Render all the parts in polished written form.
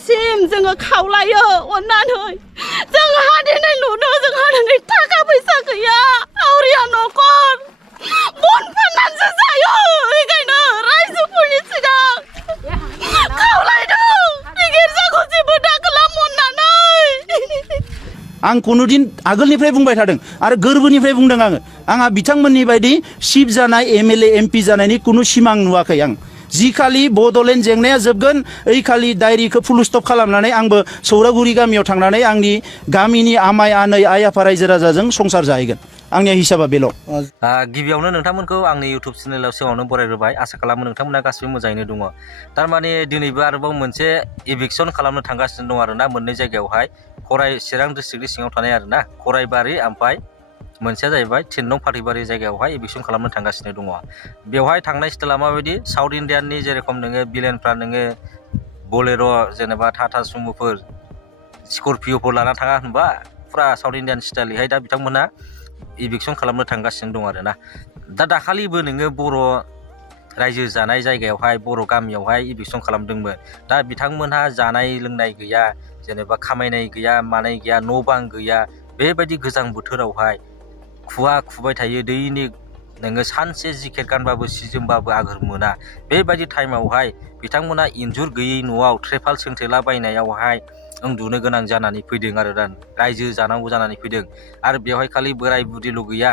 दिनैसिम जोङो खावलायो अननानै जोंहा दिनै लुनो जोंहा दिनै थाखा फैसा गैया आवरिया न'खर बन फाननानैसो जायो बेखायनो रायजोफोरनि सिगां खावलायदों बे गिर्जाखौ जेबो दा खालाम अननानै आं कुनुदिन आगोलनिफ्राय बुंबाय थादों आरो गोरबोनिफ्राय बुंदों आंहा बिथांमोननि बायदि चिफ जानाय एमएलए एमपि जानायनि कुनु सिमां नुवाखै आं जिखालि बड'लेण्ड जेंनाया जोबगोन ओइखालि डायरिखौ फुल स्टप खालामनानै आंबो सौरागुरि गामियाव थांनानै आंनि गामिनि आमाय आनै आइ आफा रायजो राजाजों संसार जाहैगोन आंनि हिसाबा बेल' गिबियावनो नोंथांमोनखौ आंनि इउटुब चेनेलाव सिगाङावनो बरायग्रोबाय आसा खालामो नोंथांमोना गासिबो मोजाङैनो दङ थारमाने दिनैबो आरोबाव मोनसे इभिक्सन खालामनो थांगासिनो दं आरोना मोननै जायगायावहाय खराइ चिरां डिस्ट्रिक्टनि सिङाव थानाय आरोना खराइबारि ओमफ्राय मोनसेया जाहैबाय 3 नं फाथैबारि जायगायावहाय इभिक्सन खालामनो थांगासिनो दङ बेवहाय थांनाय स्टाइला माबायदि साउथ इण्डियाननि जेरेखम नोङो बिलेनफ्रा नोङो बलेर' जेनेबा टाटा सुमुफोर स्करपिअफोर लाना थाङा होनबा फुरा साउथ इण्डियान स्टाइलैहाय दा बिथांमोना इभिक्सन खालामनो थांगासिनो दं आरोना दा दाखालिबो नोङो बर' रायजो जानाय जायगायावहाय बर' गामियावहाय इभिक्सन खालामदोंमोन दा बिथांमोनहा जानाय लोंनाय गैया जेनेबा खामायनाय गैया मानाय गैया न' बां गैया बेबायदि गोजां बोथोरावहाय खुवा खुबाय थायो दैनिक नोङो सानसे जिकेट गानबाबो सिजोमबाबो आगोर मोना बेबायदि टाइमावहाय बिथांमोना इन्जुर गैयै न'आव ट्रेपाल सोंथेला बायनायावहाय उन्दुनो गोनां जानानै फैदों आरो दा रायजो जानांगौ जानानै फैदों आरो बेवहाय खालि बोराय बुरिल' गैया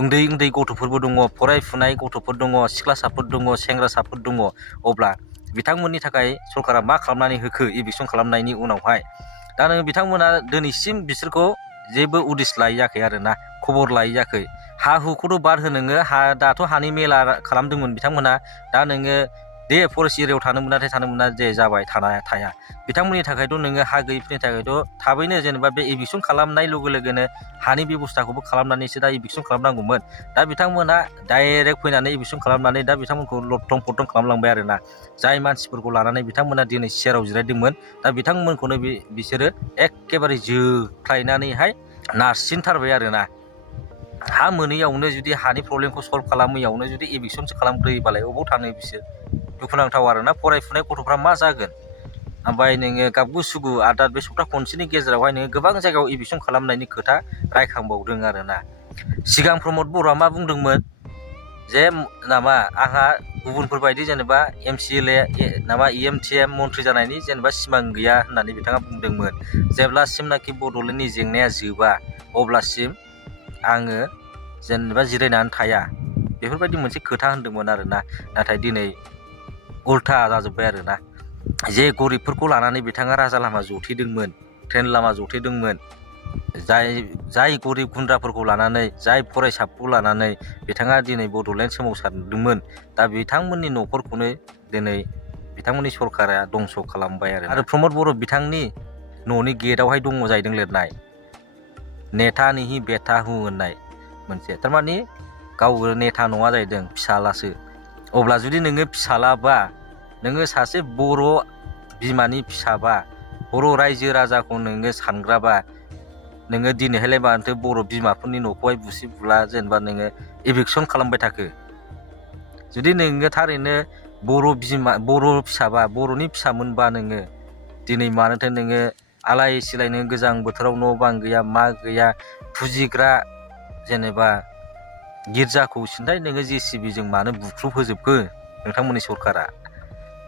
उन्दै उन्दै गथ'फोरबो दङ फरायफुनाय गथ'फोर दङ सिख्लासाफोर दङ सेंग्रासाफोर दङ अब्ला बिथांमोननि थाखाय सरकारा मा खालामनानै होखो इभिक्सन खालामनायनि उनावहाय दा नोङो बिथांमोना दिनैसिम बिसोरखौ जेबो उदिस लायैयाखै आरोना खबर लायैयाखै हा हुखौथ' बाद हो नोङो हा दाथ' हानि मेला खालामदोंमोन बिथांमोना दा नोङो दे फरेस्ट एरियायाव थानो मोना जे जाबाय थाया बिथांमोननि थाखायथ' नोङो हा गैयैफोरनि थाखायथ' थाबैनो जेनेबा बे इभिक्सन खालामनाय लोगो लोगोनो हानि बेबस्थाखौबो खालामनानैसो दा इभिक्सन खालामनांगौमोन दा बिथांमोना डाइरेक्ट फैनानै इभिक्सन खालामनानै दा बिथांमोनखौ लथं फथं खालामलांबाय आरोना जाय मानसिफोरखौ लानानै बिथांमोना दिनै सेराव जिरायदोंमोन दा बिथांमोनखौनो बिसोरो एखेबारे जोख्लायनानैहाय नारसिनथारबाय आरोना हा मोनैयावनो जुदि हानि प्रब्लेमखौ सल्भ खालामैयावनो जुदि इभिक्सनसो खालामग्रोयोबालाय अबाव थानो बिसोर दुखुनांथाव आरोना फरायफुनाय गथ'फ्रा मा जागोन ओमफ्राय नोङो गाबगु सुगु आरो बे सप्ता खनसेनि गेजेरावहाय नोङो गोबां जायगायाव इभिक्सन खालामनायनि खोथा रायखांबावदों आरोना सिगां प्रमद बर'आ मा बुंदोंमोन जे नामा आंहा गुबुनफोरबायदि जेनेबा MCLA नामा EMTM मन्थ्रि जानायनि जेनेबा सिमां गैया होननानै बिथाङा बुंदोंमोन जेब्लासिमनाखि बड'लेण्डनि जेंनाया जोबा अब्लासिम आङो जेनेबा जिरायनानै थाया बेफोरबायदि मोनसे खोथा होनदोंमोन आरोना नाथाय दिनै उल्था जाजोब्बाय आरोना जे गरिबफोरखौ लानानै बिथाङा राजा लामा जथेदोंमोन ट्रेन लामा जथेदोंमोन जाय गरिब गुन्द्राफोरखौ लानानै जाय फरायसाफोरखौ लानानै बिथाङा दिनै बड'लेण्ड सोमावसारदोंमोन दा बिथांमोननि न'खरखौनो दिनै बिथांमोननि सरकारा दंस' खालामबाय आरो प्रमद बर' बिथांनि न'नि गेटआवहाय दङ जाहैदों लिरनाय नेता निहि बेटा हु होननाय मोनसे थारमाने गाव नेता नङा जाहैदों फिसालासो अब्ला जुदि नोङो फिसालाबा नोङो सासे बर' बिमानि फिसाबा बर' रायजो राजाखौ नोङो सानग्राबा नोङो दिनैहायलाय मानोथो बर' बिमाफोरनि न'खौहाय बुसि बुला जेनेबा नोङो इभिक्सन खालामबाय थाखो जुदि नोङो थारैनो बर' फिसाबा बर'नि फिसामोनबा नोङो दिनै मानोथो नोङो आलाय सिलाय नोङो गोजां बोथोराव न' बां गैया मा गैया फुजिग्रा जेनेबा गिर्जाखौ सिन्थाय नोङो JCB जों मानो बुख्रुब होजोबखो नोंथांमोननि सरकारा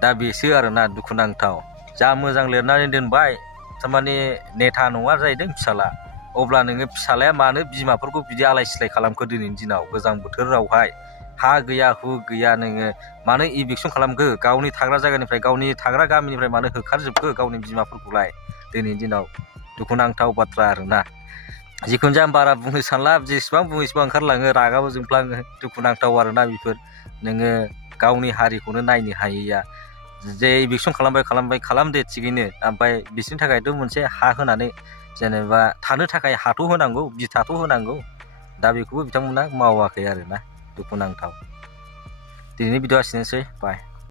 दा बेसो आरोना दुखुनांथाव जा मोजां लिरनानै दोनबाय थारमाने नेता नङा जाहैदों फिसाला अब्ला नोङो फिसालाया मानो बिमाफोरखौ बिदि आलाय सिलाय खालामखो दिनैनि दिनाव गोजां बोथोरावहाय हा गैया हु गैया नोङो मानो इभिक्सन खालामखो गावनि थाग्रा जायगानिफ्राय गावनि थाग्रा गामिनिफ्राय मानो होखारजोबखो गावनि बिमाफोरखौलाय दिनैनि दिनाव दुखुनांथाव बाथ्रा आरोना जिखुनु जाया बारा बुंनो सानला जेसेबां बुङो एसेबां ओंखारलाङो रागाबो जोंफ्लाङो दुखुनांथाव आरोना बेफोर नोङो गावनि हारिखौनो नायनो हायैया जे इभिक्सन खालामदे थिगैनो ओमफ्राय बिसोरनि थाखायथ' मोनसे हा होनानै जेनेबा थानो थाखाय हाथ' होनांगौ बिथाथ' होनांगौ दा बेखौबो बिथांमोना मावाखै आरोना दुखुनांथाव दिनैनि भिडिअ'आ एसेनोसै बाय